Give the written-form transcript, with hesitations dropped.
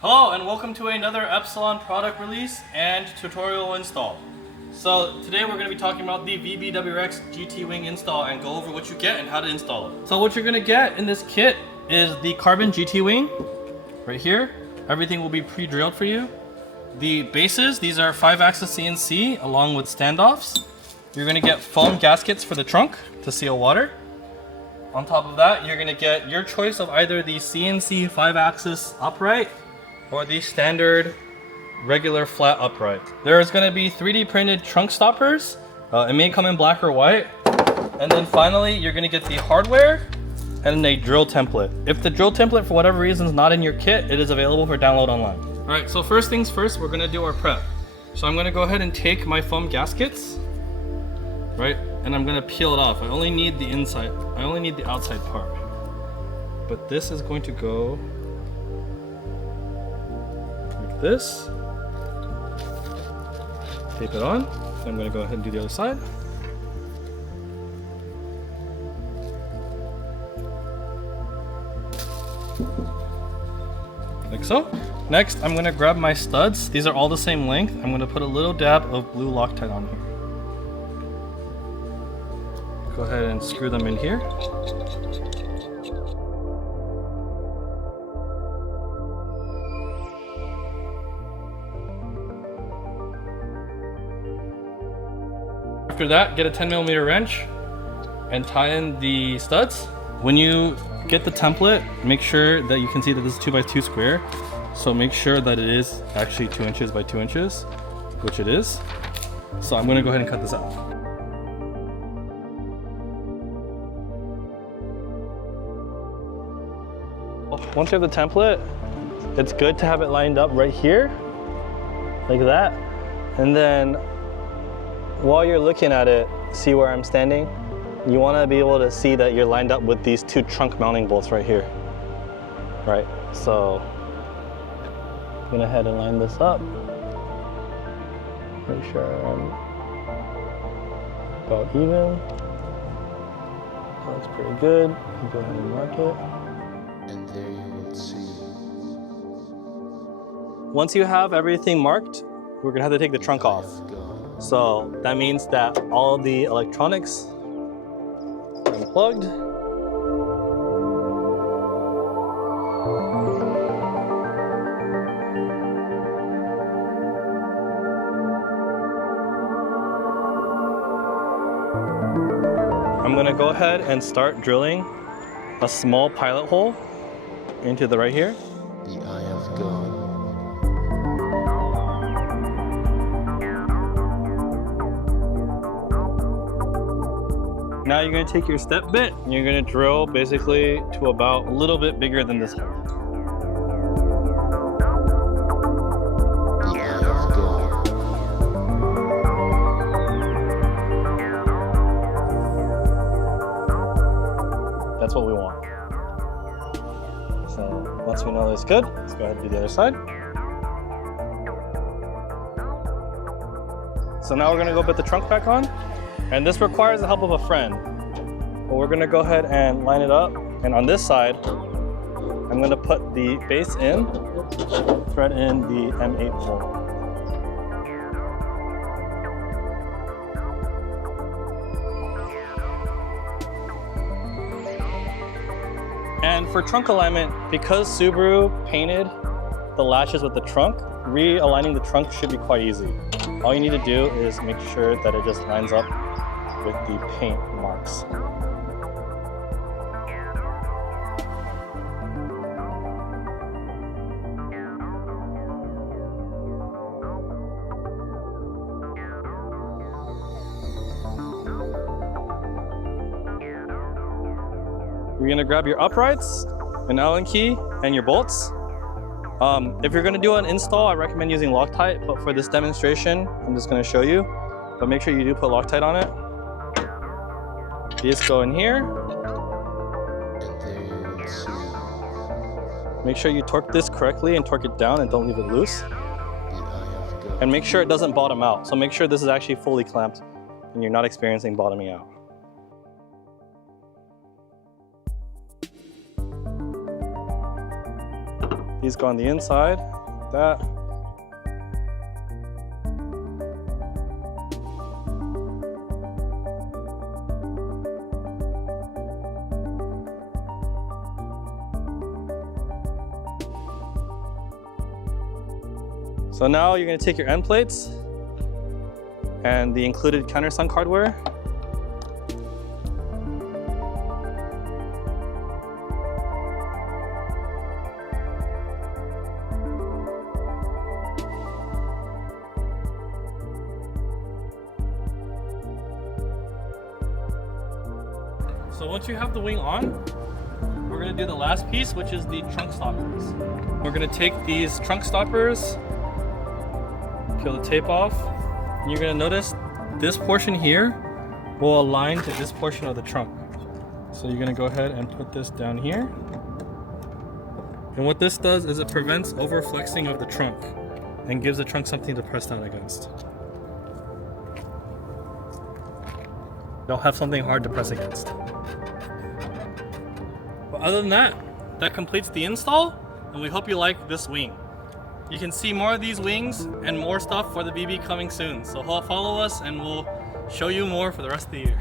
Hello and welcome to another Epsilon product release and tutorial install. So today we're going to be talking about the WRX GT Wing install and go over what you get and how to install it. So what you're going to get in this kit is the carbon GT Wing right here. Everything will be pre-drilled for you. The bases, these are 5-axis CNC along with standoffs. You're going to get foam gaskets for the trunk to seal water. On top of that, you're going to get your choice of either the CNC 5-axis upright or the standard regular flat upright. There's going to be 3D printed trunk stoppers. It may come in black or white. And then finally, you're going to get the hardware and a drill template. If the drill template for whatever reason is not in your kit, it is available for download online. All right, so first things first, we're going to do our prep. So I'm going to go ahead and take my foam gaskets, right? And I'm going to peel it off. I only need the inside. I only need the outside part. But this is going to go like this. Tape it on. I'm going to go ahead and do the other side. Like so. Next, I'm going to grab my studs. These are all the same length. I'm going to put a little dab of blue Loctite on here. Go ahead and screw them in here. After that, get a 10mm wrench and tie in the studs. When you get the template, make sure that you can see that this is 2x2 square. So make sure that it is actually 2 inches by 2 inches, which it is. So I'm gonna go ahead and cut this out. Once you have the template, it's good to have it lined up right here, like that. And then while you're looking at it, see where I'm standing? You want to be able to see that you're lined up with these 2 trunk mounting bolts right here. Right, so I'm gonna go ahead and line this up. Make sure I'm about even. That looks pretty good. Go ahead and mark it. And there you will see. Once you have everything marked, we're gonna have to take the trunk off. So that means that all of the electronics are unplugged. I'm gonna go ahead and start drilling a small pilot hole into the right here. The eye of God. Now you're going to take your step bit and you're going to drill basically to about a little bit bigger than this hole. The eye of God. That's what we want. So once we know that's good, let's go ahead and do the other side. So now we're going to go put the trunk back on. And this requires the help of a friend. But we're gonna go ahead and line it up. And on this side, I'm gonna put the base in, thread in the M8 hole. And for trunk alignment, because Subaru painted the latches with the trunk, realigning the trunk should be quite easy. All you need to do is make sure that it just lines up with the paint marks. You're gonna grab your uprights, an Allen key, and your bolts. If you're gonna do an install, I recommend using Loctite, but for this demonstration, I'm just gonna show you. But make sure you do put Loctite on it. These go in here. And there you will see. Make sure you torque this correctly and torque it down and don't leave it loose. The eye of God. And make sure it doesn't bottom out. So make sure this is actually fully clamped and you're not experiencing bottoming out. These go on the inside. That. So now you're going to take your end plates and the included countersunk hardware. So once you have the wing on, we're going to do the last piece, which is the trunk stoppers. We're going to take these trunk stoppers, peel the tape off, and you're going to notice this portion here will align to this portion of the trunk. So you're going to go ahead and put this down here. And what this does is it prevents overflexing of the trunk and gives the trunk something to press down against. You'll have something hard to press against. But other than that, that completes the install, and we hope you like this wing. You can see more of these wings and more stuff for the BB coming soon. So follow us and we'll show you more for the rest of the year.